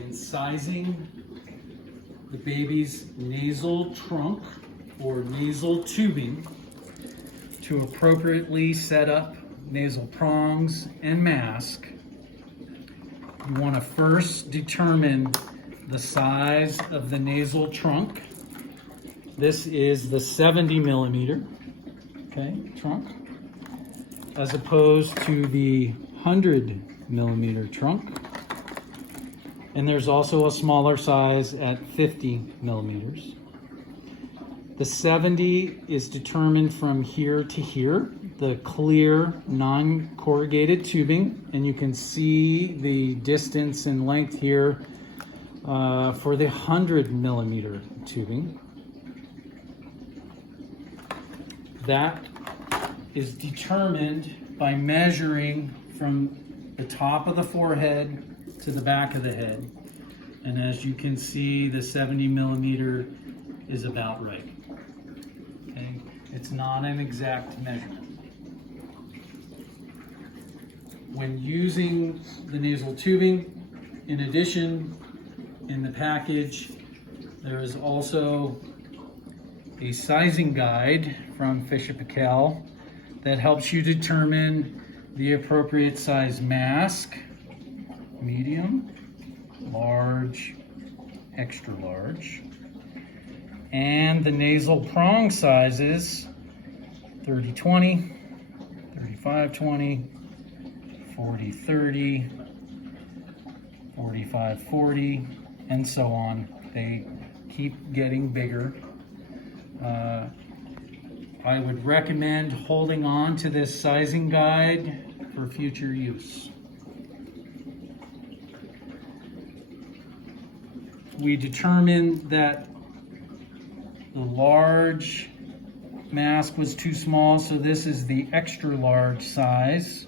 when sizing the baby's nasal trunk or nasal tubing to appropriately set up nasal prongs and mask. You want to first determine the size of the nasal trunk. This is the 70 millimeter, trunk, as opposed to the 100 millimeter trunk. And there's also a smaller size at 50 millimeters. The 70 is determined from here to here, the clear, non-corrugated tubing, and you can see the distance and length here for the 100 millimeter tubing. That is determined by measuring from the top of the forehead to the back of the head. And as you can see, the 70 millimeter is about right. Okay? It's not an exact measurement. When using the nasal tubing, in addition, in the package, there is also a sizing guide from Fisher-Paykel that helps you determine the appropriate size mask: medium, large, extra large, and the nasal prong sizes: 30-20, 35-20, 40-30, 45-40, and so on. They keep getting bigger. I would recommend holding on to this sizing guide for future use. We determined that the large mask was too small, so this is the extra large size.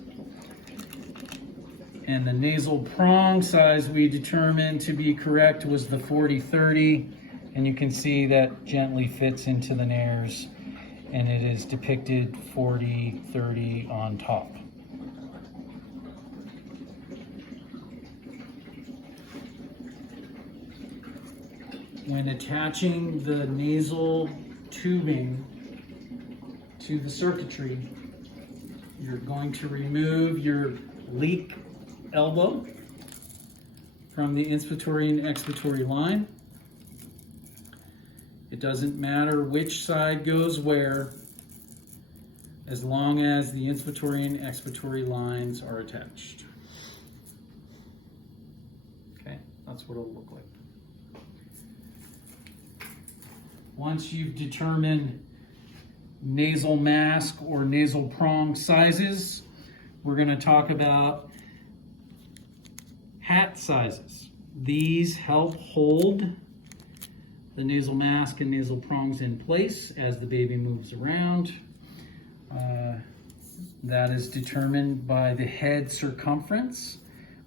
And the nasal prong size we determined to be correct was the 40-30, and you can see that gently fits into the nares, and it is depicted 40-30 on top. When attaching the nasal tubing to the circuitry, you're going to remove your leak elbow from the inspiratory and expiratory line. It doesn't matter which side goes where, as long as the inspiratory and expiratory lines are attached. Okay, that's what it'll look like. Once you've determined nasal mask or nasal prong sizes, we're going to talk about hat sizes. These help hold the nasal mask and nasal prongs in place as the baby moves around. That is determined by the head circumference,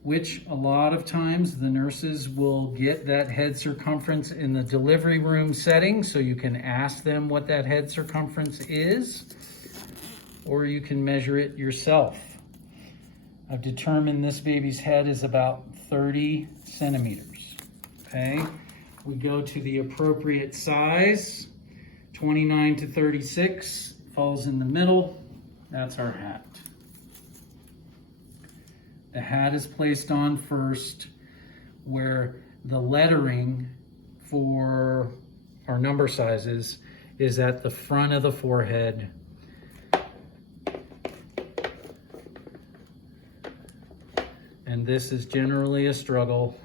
which a lot of times the nurses will get that head circumference in the delivery room setting, so you can ask them what that head circumference is, or you can measure it yourself. I've determined this baby's head is about 30 centimeters, okay? We go to the appropriate size, 29 to 36, falls in the middle. That's our hat. The hat is placed on first, where the lettering for our number sizes is at the front of the forehead. And this is generally a struggle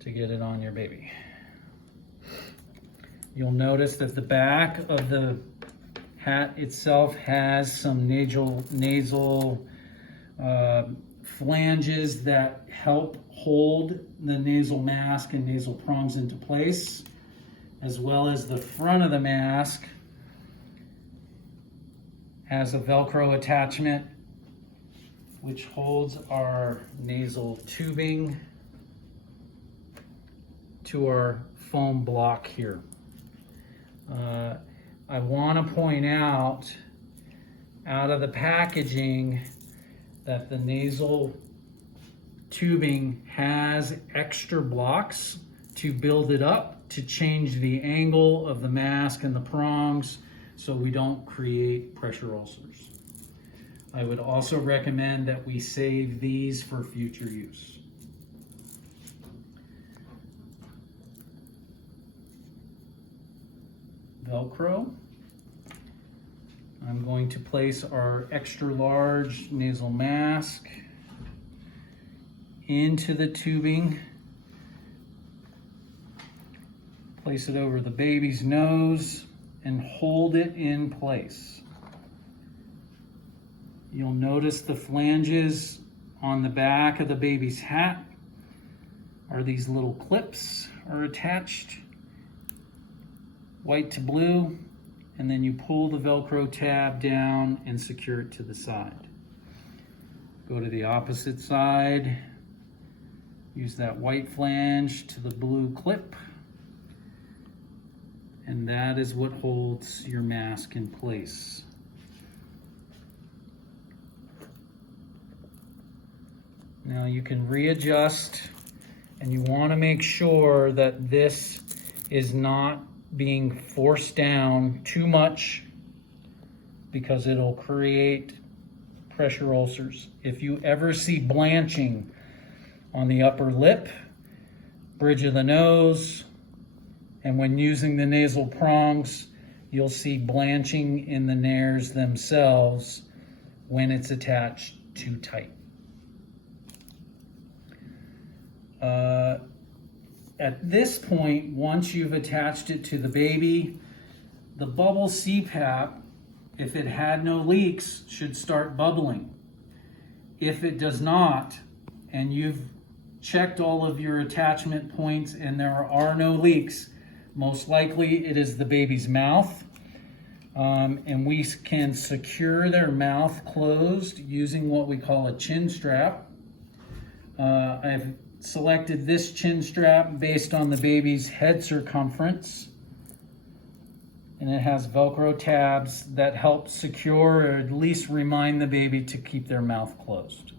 to get it on your baby. You'll notice that the back of the hat itself has some nasal flanges that help hold the nasal mask and nasal prongs into place, as well as the front of the mask has a Velcro attachment which holds our nasal tubing to our foam block here. I want to point out of the packaging that the nasal tubing has extra blocks to build it up, to change the angle of the mask and the prongs so we don't create pressure ulcers. I would also recommend that we save these for future use. Velcro. I'm going to place our extra large nasal mask into the tubing. Place it over the baby's nose and hold it in place. You'll notice the flanges on the back of the baby's hat are these little clips are attached, white to blue, and then you pull the Velcro tab down and secure it to the side. Go to the opposite side, use that white flange to the blue clip, and that is what holds your mask in place. Now you can readjust, and you want to make sure that this is not being forced down too much, because it'll create pressure ulcers. If you ever see blanching on the upper lip, bridge of the nose, and when using the nasal prongs, you'll see blanching in the nares themselves when it's attached too tight. At this point, once you've attached it to the baby, the bubble CPAP, if it had no leaks, should start bubbling. If it does not, and you've checked all of your attachment points and there are no leaks, most likely it is the baby's mouth. And we can secure their mouth closed using what we call a chin strap. I've selected this chin strap based on the baby's head circumference, and it has Velcro tabs that help secure or at least remind the baby to keep their mouth closed.